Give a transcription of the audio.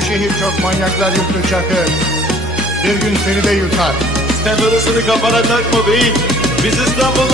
şehir çok manyaklar yuttu Çakır. Bir gün seni de yutar. Sen orasını kafana takma beyim. Biz İstanbul'la anlaşırız.